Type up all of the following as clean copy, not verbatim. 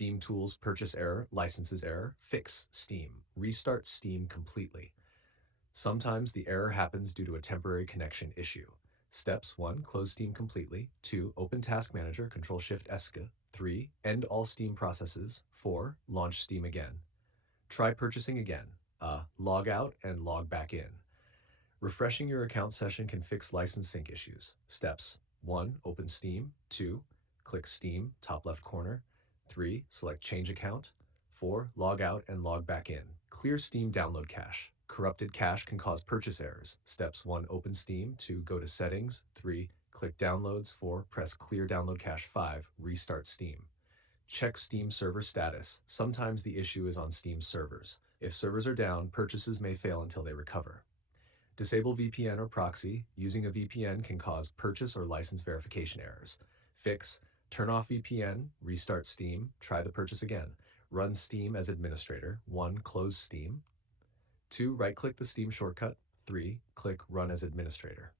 SteamTools purchase error, licenses error, fix Steam, restart Steam completely. Sometimes the error happens due to a temporary connection issue. Steps 1. Close Steam completely. 2. Open Task Manager, Control-Shift-ESC. 3. End all Steam processes. 4. Launch Steam again. Try purchasing again. Log out and log back in. Refreshing your account session can fix license sync issues. Steps 1. Open Steam. 2. Click Steam, top left corner. 3. Select Change Account. 4. Log out and log back in. Clear Steam download cache. Corrupted cache can cause purchase errors. Steps 1. Open Steam. 2. Go to Settings. 3. Click Downloads. 4. Press Clear Download Cache. 5. Restart Steam. Check Steam server status. Sometimes the issue is on Steam servers. If servers are down, purchases may fail until they recover. Disable VPN or proxy. Using a VPN can cause purchase or license verification errors. Fix. Turn off VPN, restart Steam, try the purchase again. Run Steam as administrator. 1. Close Steam. 2. Right-click the Steam shortcut. 3. Click Run as administrator.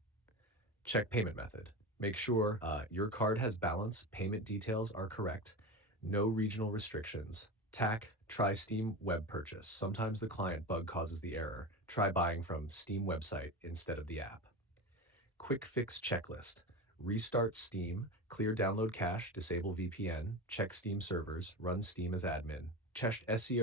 Check payment method. Make sure your card has balance, payment details are correct, no regional restrictions. TAC, try Steam web purchase. Sometimes the client bug causes the error. Try buying from Steam website instead of the app. Quick fix checklist. Restart Steam, clear download cache, disable VPN, check Steam servers, run Steam as admin, check SEO